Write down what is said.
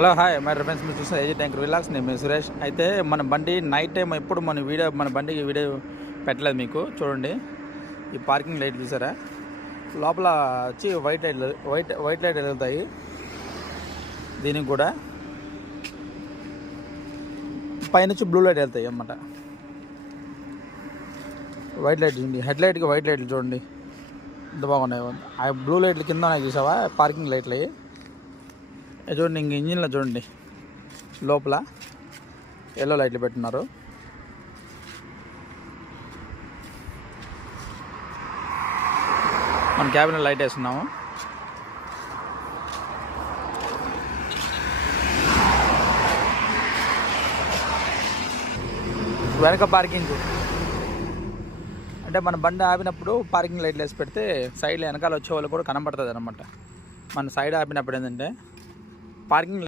Hello hi my friends, మీరు చూసిన AG tanker విలాక్స్. నేను మీ సురేష్. అయితే మన బండి నైట్ టైం ఎప్పుడు మన బండికి వీడియో పెట్టలేదు. మీకు చూడండి, ఈ పార్కింగ్ లైట్ చూసారా? లోపల వచ్చి వైట్ లైట్ వెళ్తాయి. దీనికి కూడా పైనుంచి బ్లూ లైట్ వెళ్తాయి అన్నమాట. వైట్ లైట్ చూడండి, హెడ్ లైట్కి వైట్ లైట్లు చూడండి ఎంత బాగున్నాయి. ఆ బ్లూ లైట్లు కింద ఉన్నాయి చూసావా, పార్కింగ్ లైట్లు. చూడండి, ఇంక ఇంజిన్లో చూడండి, లోపల ఎల్లో లైట్లు పెట్టున్నారు. మన క్యాబిన్లో లైట్ వేస్తున్నాము. వెనక పార్కింగ్ అంటే మన బండి ఆపినప్పుడు పార్కింగ్ లైట్లు వేసి పెడితే సైడ్లో వెనకాల వచ్చే వాళ్ళు కూడా కనబడుతుంది అనమాట. మన సైడ్ ఆపినప్పుడు ఏంటంటే పార్కింగ్